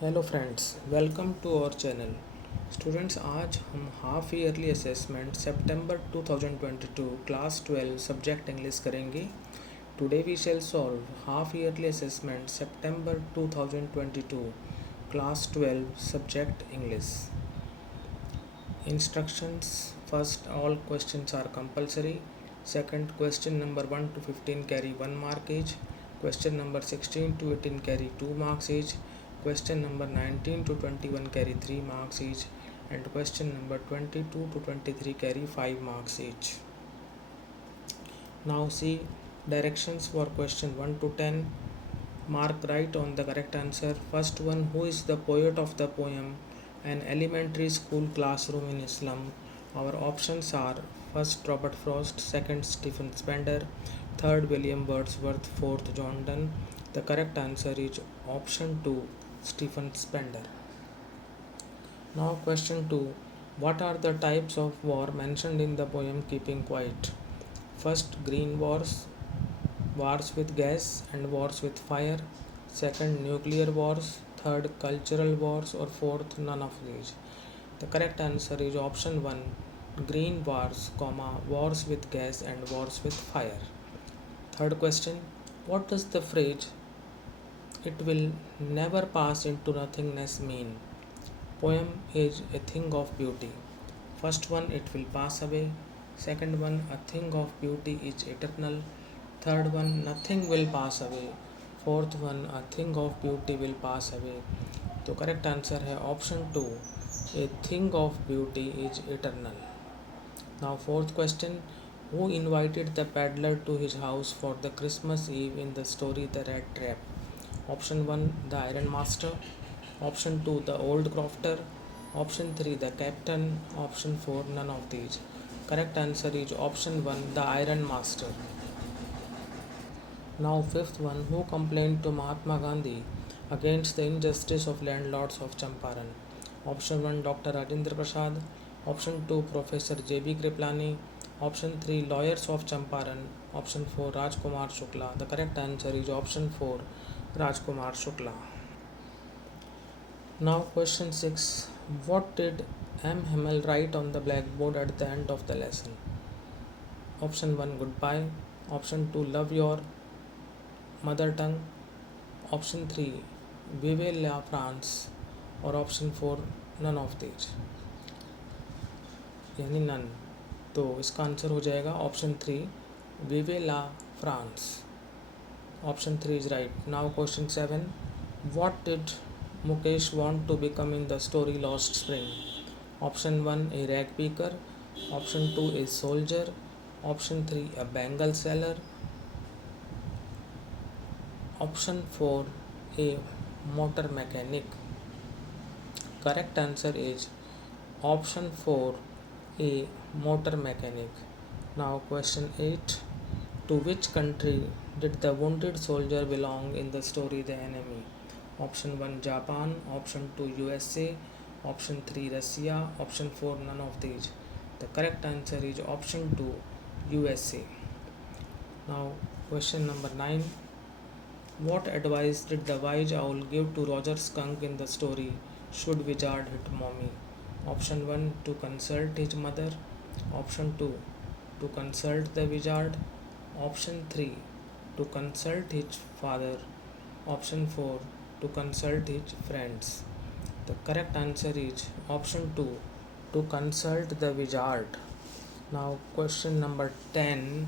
Hello friends, welcome to our channel. Students, आज हम half yearly assessment सितंबर 2022 class 12 subject English करेंगे। Today we shall solve half yearly assessment September 2022 class 12 subject English. Instructions: first, all questions are compulsory. Second, question number 1 to 15 carry 1 mark each. Question number 16 to 18 carry 2 marks each. Question number 19 to 21 carry 3 marks each. And question number 22 to 23 carry 5 marks each. Now see directions for question 1 to 10. Mark right on the correct answer. First one, who is the poet of the poem An Elementary School Classroom in Islam? Our options are: first Robert Frost, second Stephen Spender, third William Wordsworth, fourth John Donne. The correct answer is option 2, Stephen Spender. Now question 2, what are the types of war mentioned in the poem Keeping Quiet? First, green wars, wars with gas and wars with fire. Second, nuclear wars. Third, cultural wars. Or fourth, none of these. The correct answer is option 1, green wars, wars with gas and wars with fire. Third question, what does the phrase "it will never pass into nothingness" mean? Poem is a thing of beauty. First one, it will pass away. Second one, a thing of beauty is eternal. Third one, nothing will pass away. Fourth one, a thing of beauty will pass away. तो correct answer है option 2, a thing of beauty is eternal. Now fourth question, who invited the peddler to his house for the Christmas Eve in the story The Rat Trap? Option 1, the iron master. Option 2, the old crofter. Option 3, the captain. Option 4, none of these. Correct answer is option 1, the iron master. Now fifth one, who complained to Mahatma Gandhi against the injustice of landlords of Champaran? Option 1, Dr. Rajendra Prasad. Option 2, Professor J.B. Kriplani. Option 3, lawyers of Champaran. Option 4, Rajkumar Shukla. The correct answer is option 4, Rajkumar Shukla. Now question 6, what did M. Himmel write on the blackboard at the end of the lesson? Option 1, goodbye. Option 2, love your mother tongue. Option 3, vive la France. और option 4, none of these, यानी none. तो इसका answer हो जाएगा option 3, विवे ला France. Option 3 is right. Now question 7, what did Mukesh want to become in the story Lost Spring? Option 1, a rag picker. Option 2, a soldier. Option 3, a bangle seller. Option 4, a motor mechanic. Correct answer is option 4, a motor mechanic. Now question 8, to which country did the wounded soldier belong in the story The Enemy? Option 1, Japan. Option 2, USA. Option 3, Russia. Option 4, none of these. The correct answer is option 2, USA. Now question number 9, what advice did the wise owl give to Roger Skunk in the story Should Wizard Hit Mommy? Option 1, to consult his mother. Option 2, to consult the wizard. Option 3, to consult his father. Option 4, to consult his friends. The correct answer is option 2, to consult the wizard. Now question number 10,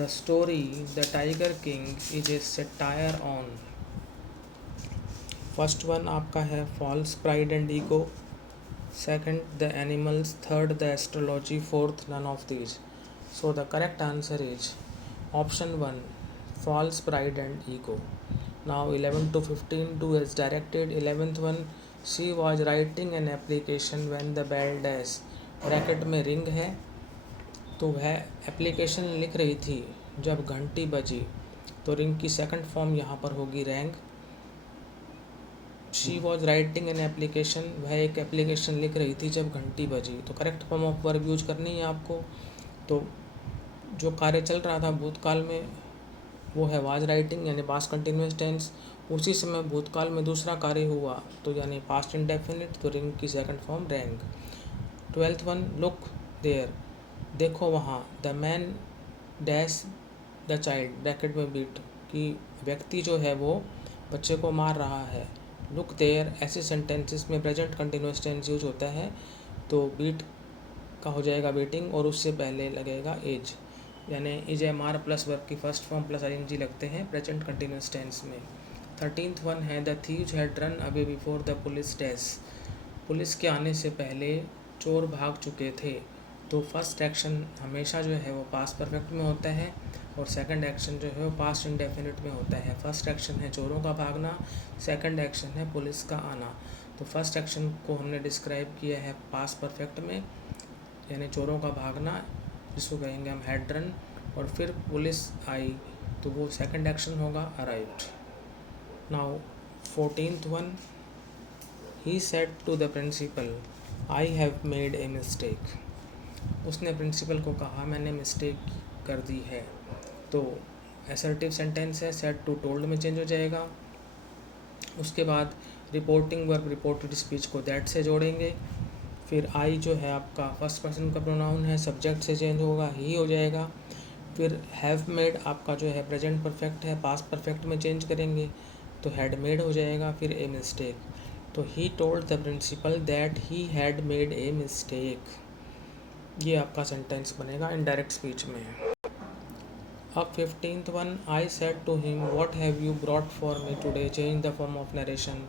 the story The Tiger King is a satire on. First one आपका है false pride and ego. Second, the animals. Third, the astrology. Fourth, none of these. So the correct answer is option 1, false pride and ego. Now 11 to 15 do as directed. 11th one, she was writing an application when the bell dash. Bracket में ring है, तो वह application लिख रही थी जब घंटी बजी. तो रिंग की सेकंड फॉर्म यहाँ पर होगी wrong. She was writing an application, वह एक एप्लीकेशन लिख रही थी जब घंटी बजी. तो correct form of verb use करनी है आपको. तो जो कार्य चल रहा था भूतकाल में वो है वाज राइटिंग, यानी पास्ट कंटिन्यूअस टेंस. उसी समय भूतकाल में दूसरा कार्य हुआ, तो यानी पास्ट इंडेफिनिट, तो रिंग की second form rang. 12th one, look there, देखो वहाँ, the man dash the child, bracket में बीट, कि व्यक्ति जो है वो बच्चे को मार रहा है। लुक देयर, ऐसे सेंटेंसेस में प्रेजेंट कंटिन्यूस टेंस यूज होता है, तो बीट का हो जाएगा बीटिंग और उससे पहले लगेगा एज, यानी इज ए मार प्लस वर्ब की फर्स्ट फॉर्म प्लस आईएनजी लगते हैं प्रेजेंट कंटिन्यूस टेंस में। 13th वन है, the thieves had run away before the police dash, police के आने से पहले चोर भाग चुके थे। तो फर्स्ट एक्शन हमेशा जो है वो पास्ट परफेक्ट में होता है और सेकंड एक्शन जो है वो पास्ट इंडेफिनिट में होता है। फर्स्ट एक्शन है चोरों का भागना, सेकंड एक्शन है पुलिस का आना। तो फर्स्ट एक्शन को हमने डिस्क्राइब किया है पास्ट परफेक्ट में, यानी चोरों का भागना, जिसको कहेंगे हम हैड रन, और फिर पुलिस आई तो वो सेकंड एक्शन होगा arrived. Now 14th one, he said to the principal I have made a mistake, उसने प्रिंसिपल को कहा मैंने मिस्टेक कर दी है। तो असर्टिव सेंटेंस है, सेड टू टोल्ड में चेंज हो जाएगा। उसके बाद रिपोर्टिंग वर्ब रिपोर्टेड स्पीच को दैट से जोड़ेंगे। फिर आई जो है आपका फर्स्ट पर्सन का प्रोनाउन है, सब्जेक्ट से चेंज होगा, ही हो जाएगा। फिर हैव मेड आपका जो है प्रेजेंट परफेक्ट है, पास्ट परफेक्ट में चेंज करेंगे तो हैड मेड हो जाएगा। फिर ए मिस्टेक, तो he told the principal that he had made a mistake, ये आपका सेंटेंस बनेगा इनडायरेक्ट स्पीच में। अब 15th one, I said to him what have you brought for me today, change the form of narration,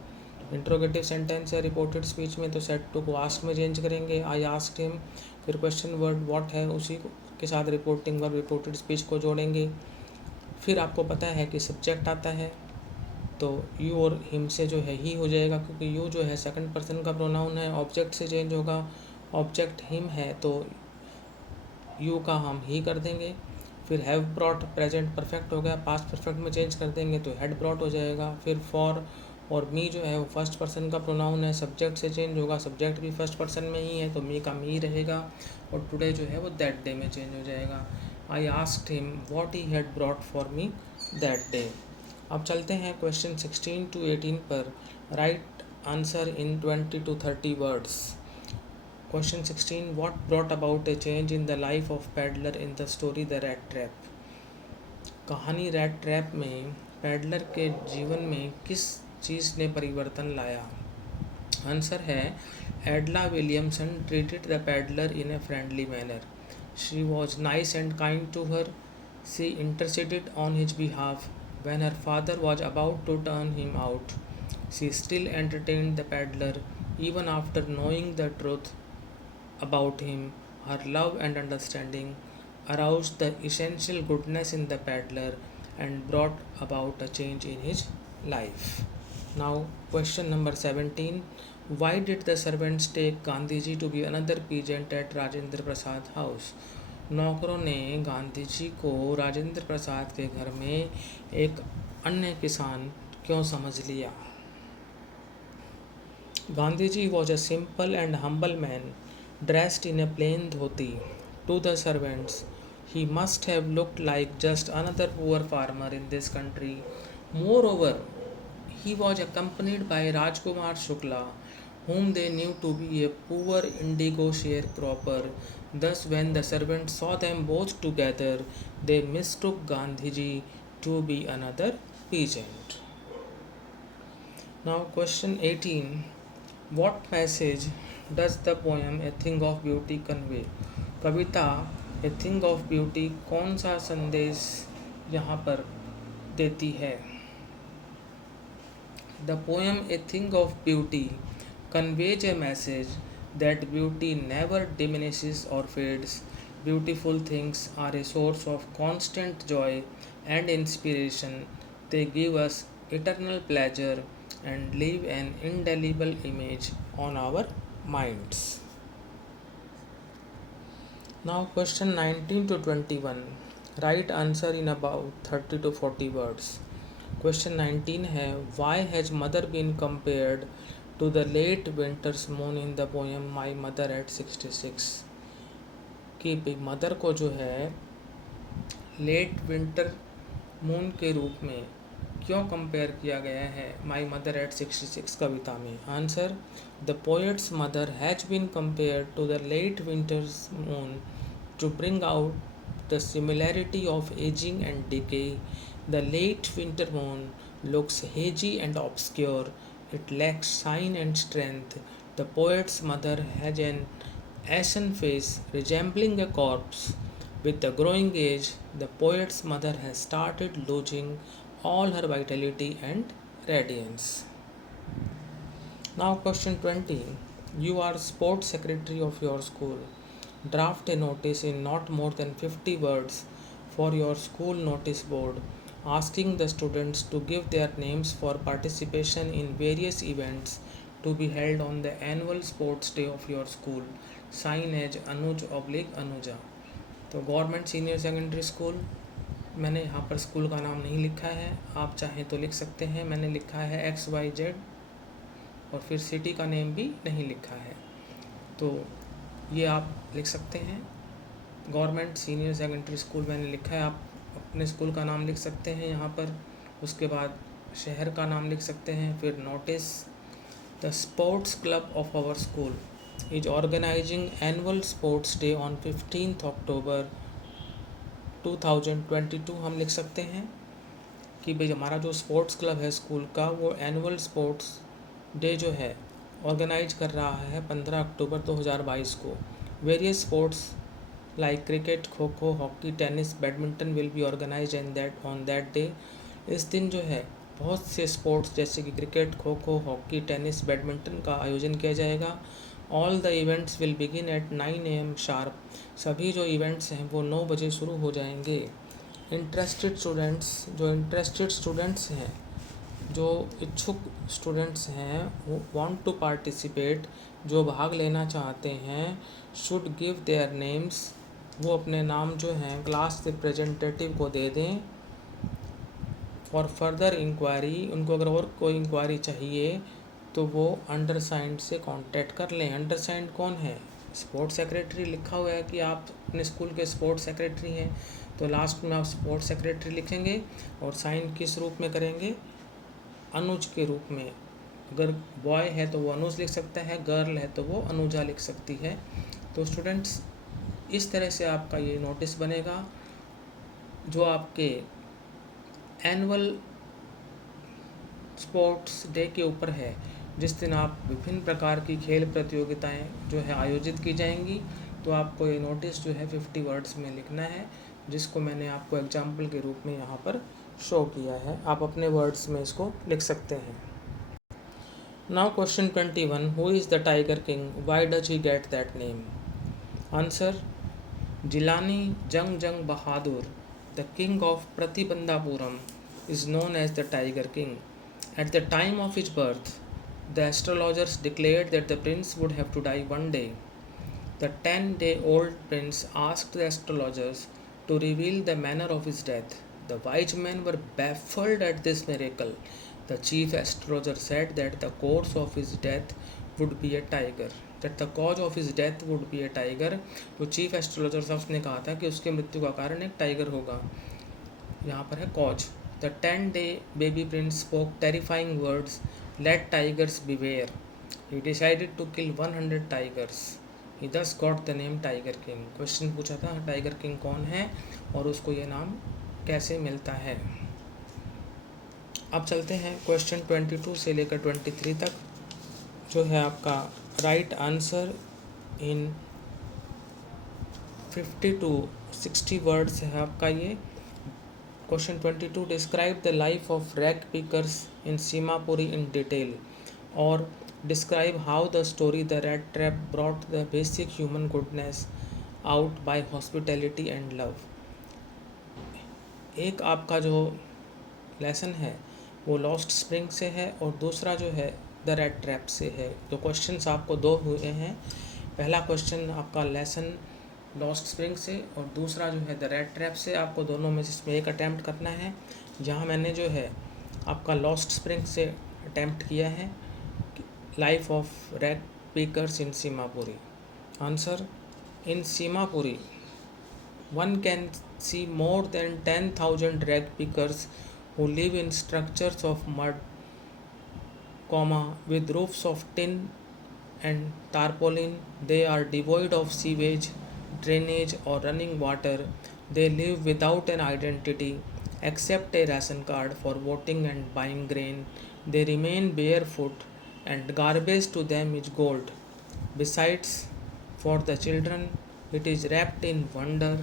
interrogative sentence है reported speech में, तो said to को asked में चेंज करेंगे, आई आस्क्ड हिम। फिर question word what है उसी के साथ रिपोर्टिंग वर्ब रिपोर्टेड स्पीच को जोड़ेंगे। फिर आपको पता है कि सब्जेक्ट आता है, तो यू और हिम से जो है ही हो जाएगा, क्योंकि यू जो है सेकंड पर्सन का प्रोनाउन है, ऑब्जेक्ट से चेंज होगा, ऑब्जेक्ट हिम है तो यू का हम ही कर देंगे। फिर हैव ब्रॉट प्रेजेंट परफेक्ट हो गया, पास्ट परफेक्ट में चेंज कर देंगे तो हैड ब्रॉट हो जाएगा। फिर फॉर और मी जो है वो फर्स्ट पर्सन का प्रोनाउन है, सब्जेक्ट से चेंज होगा, सब्जेक्ट भी फर्स्ट पर्सन में ही है तो मी का मी रहेगा, और टुडे जो है वो दैट डे में चेंज हो जाएगा। आई asked him what he had brought for me that day. अब चलते हैं क्वेश्चन 16 to 18 पर, right answer in 20 to 30 words. Question 16, what brought about A change in the life of peddler in the story the rat trap, कहानी rat trap में peddler के जीवन में किस चीज़ ने परिवर्तन लाया। आंसर है, Edla Williamson treated the peddler in a friendly manner, she was nice and kind to her, she interceded on his behalf when her father was about to turn him out, she still entertained the peddler even after knowing the truth about him. Her love and understanding aroused the essential goodness in the peddler and brought about a change in his life. Now, question number 17. Why did the servants take Gandhiji to be another peasant at Rajendra Prasad house? नौकरों ने गांधी जी को राजेंद्र प्रसाद के घर में एक अन्य किसान क्यों समझ लिया। Gandhi ji was a simple and humble man dressed in a plain dhoti. To the servants he must have looked like just another poor farmer in this country. Moreover he was accompanied by Rajkumar Shukla, whom they knew to be a poor indigo sharecropper. Thus, when the servants saw them both together, they mistook Gandhiji to be another peasant. Now, question 18. What message does the poem A Thing of Beauty convey? Kavita A Thing of Beauty कौन सा संदेश यहाँ पर देती है। The poem A Thing of Beauty conveys a message that beauty never diminishes or fades. Beautiful things are a source of constant joy and inspiration. They give us eternal pleasure and leave an indelible image on our minds. Now, question 19 to 21. Write answer in about 30 to 40 words. Question 19 है, why has mother been compared to the late winter's moon in the poem my mother at 66, कि mother को जो है late winter moon के रूप में क्यों compare किया गया है माई मदर एट 66 कविता में? Answer, the poet's mother has been compared to the late winter's moon to bring out the similarity of aging and decay. The late winter moon looks hazy and obscure. It lacks shine and strength. The poet's mother has an ashen face resembling a corpse. With the growing age, the poet's mother has started losing all her vitality and radiance. Now, question 20. You are sports secretary of your school. Draft a notice in not more than 50 words for your school notice board asking the students to give their names for participation in various events to be held on the annual sports day of your school. Sign as Anuj/Anuja. तो government senior secondary school, मैंने यहाँ पर school का नाम नहीं लिखा है, आप चाहें तो लिख सकते हैं। मैंने लिखा है XYZ और फिर सिटी का नेम भी नहीं लिखा है, तो ये आप लिख सकते हैं। गवर्नमेंट सीनियर सेकेंडरी स्कूल मैंने लिखा है, आप अपने स्कूल का नाम लिख सकते हैं यहाँ पर, उसके बाद शहर का नाम लिख सकते हैं, फिर notice. The sports club of our school is organising annual sports day on 15 October 2022। हम लिख सकते हैं कि भाई हमारा जो स्पोर्ट्स क्लब है स्कूल का, वो एनुअल स्पोर्ट्स डे जो है ऑर्गेनाइज कर रहा है 15 अक्टूबर 2022 को। Various sports like cricket, kho kho, hockey, tennis, badminton will be organise on that day. इस दिन जो है बहुत से स्पोर्ट्स जैसे कि cricket, kho kho, hockey, tennis, badminton का आयोजन किया जाएगा। All the events will begin eight 9 AM sharp. सभी जो इवेंट्स हैं वो 9 बजे शुरू हो जाएंगे। इंटरेस्टेड स्टूडेंट्स हैं, जो इच्छुक स्टूडेंट्स हैं वो वांट टू पार्टिसिपेट, जो भाग लेना चाहते हैं, शुड गिव देयर नेम्स, वो अपने नाम जो हैं क्लास रिप्रेजेंटेटिव को दे दें। फॉर फर्दर इंक्वायरी, उनको अगर और कोई इंक्वायरी चाहिए तो वो अंडरसाइंड से कांटेक्ट कर लें। अंडरसाइंड कौन है? स्पोर्ट्स सेक्रेटरी लिखा हुआ है कि आप अपने स्कूल के स्पोर्ट्स सेक्रेटरी हैं, तो लास्ट में आप स्पोर्ट्स सेक्रेटरी लिखेंगे और साइन किस रूप में करेंगे? अनुज के रूप में। अगर बॉय है तो वो अनुज लिख सकता है, गर्ल है तो वो अनुजा लिख सकती है। तो स्टूडेंट्स, इस तरह से आपका ये नोटिस बनेगा जो आपके एनुअल स्पोर्ट्स डे के ऊपर है, जिस दिन आप विभिन्न प्रकार की खेल प्रतियोगिताएं जो है आयोजित की जाएंगी। तो आपको ये नोटिस जो है 50 वर्ड्स में लिखना है, जिसको मैंने आपको एग्जाम्पल के रूप में यहाँ पर शो किया है। आप अपने वर्ड्स में इसको लिख सकते हैं। Now question 21, who is the tiger king, why does he get that name? Answer, Jilani Jung Bahadur, the king of Pratibandhapuram, is known as the Tiger King. At the time of his birth, the astrologers declared that the prince would have to die one day. The 10-day-old prince asked the astrologers to reveal the manner of his death. The wise men were baffled at this miracle. The chief astrologer said that the course of his death would be a tiger. That the cause of his death would be a tiger. तो chief astrologer साहब ने कहा था कि उसके मृत्यु का कारण एक टाइगर होगा। यहाँ पर है cause. The 10-day baby prince spoke terrifying words, "Let tigers beware." He decided to kill 100 tigers. He thus got the name Tiger King. Question पूछा था टाइगर किंग कौन है और उसको ये नाम कैसे मिलता है। अब चलते हैं क्वेश्चन 22 से लेकर 23 तक, जो है आपका right answer in 50 to 60 words है आपका ये। Question 22, describe the life of rag pickers in Seemapuri in detail, और describe how the story the rat trap brought the basic human goodness out by hospitality and love. एक आपका जो lesson है वो lost spring से है और दूसरा जो है द रैट ट्रैप से है। तो क्वेश्चंस आपको दो हुए हैं। पहला क्वेश्चन आपका लेसन लॉस्ट स्प्रिंग से और दूसरा जो है द रैट ट्रैप से। आपको दोनों में जिसमें एक अटैम्प्ट करना है। जहाँ मैंने जो है आपका लॉस्ट स्प्रिंग से अटैम्प्ट किया है, life of rag pickers in Seemapuri. Answer, in Seemapuri one can see more than 10,000 rag pickers who live in structures of mud, with roofs of tin and tarpaulin. They are devoid of sewage, drainage, or running water. They live without an identity except a ration card for voting and buying grain. They remain barefoot, and garbage to them is gold. Besides, for the children, it is wrapped in wonder,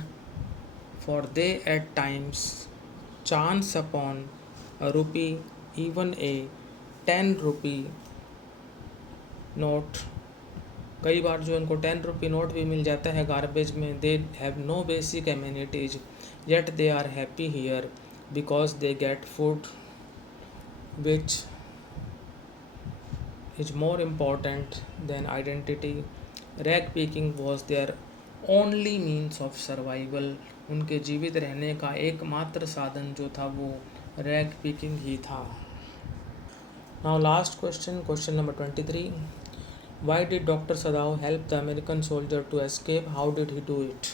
for they at times chance upon a rupee, even a 10 rupee note. कई बार जो इनको 10 rupee note भी मिल जाता है garbage में. They have no basic amenities yet they are happy here because they get food which is more important than identity. Rag picking was their only means of survival. उनके जीवित रहने का एकमात्र साधन जो था वो रैग पिकिंग ही था. Now last question, question number 23. Why did Dr. Sadao help the American soldier to escape? How did he do it?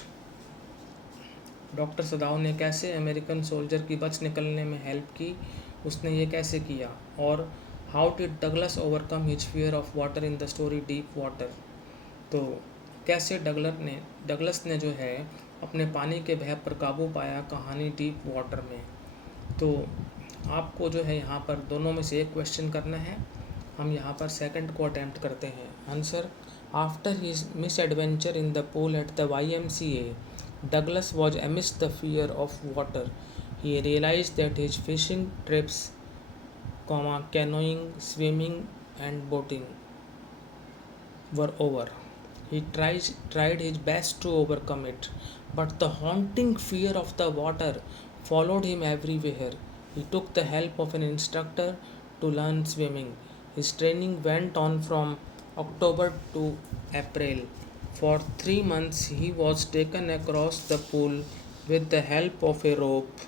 Doctor सदाओ ने कैसे अमेरिकन सोल्जर की बच निकलने में हेल्प की, उसने ये कैसे किया. और how did Douglas overcome his fear of water in the story deep water. तो कैसे डगलस ने जो है अपने पानी के भय पर काबू पाया कहानी डीप वाटर में. तो आपको जो है यहाँ पर दोनों में से एक क्वेश्चन करना है. हम यहाँ पर सेकंड को अटैम्प्ट करते हैं. Answer. After his miss adventure in the pool at the YMCA, Douglas was amidst the fear of water. He realized that his fishing trips, canoeing, swimming and boating were over. He tried his best to overcome it, but the haunting fear of the water followed him everywhere. He took the help of an instructor to learn swimming. His training went on from October to April. For 3 months he was taken across the pool with the help of a rope.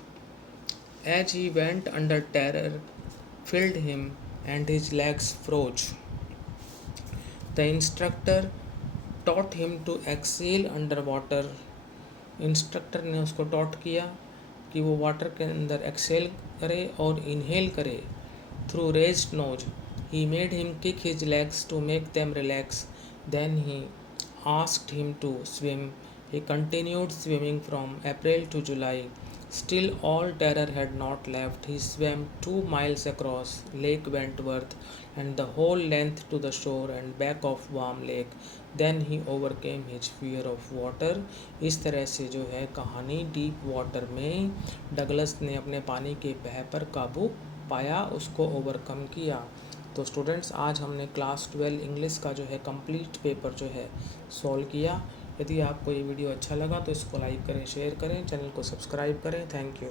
As he went under, terror filled him and his legs froze. The instructor taught him to exhale underwater. Instructor ने उसको taught किया कि वो water के अंदर Excel करे और inhale करे. Through raised nose he made him kick his legs to make them relax. Then he asked him to swim. He continued swimming from April to July. Still all terror had not left. He swam 2 miles across Lake Wentworth and the whole length to the shore and back of Warm Lake. Then he overcame his fear of water. इस तरह से जो है कहानी deep water में Douglas ने अपने पानी के भय पर काबू पाया, उसको ओवरकम किया. तो स्टूडेंट्स, आज हमने क्लास 12 इंग्लिश का जो है कंप्लीट पेपर जो है सॉल्व किया. यदि आपको ये वीडियो अच्छा लगा तो इसको लाइक करें, शेयर करें, चैनल को सब्सक्राइब करें. Thank you.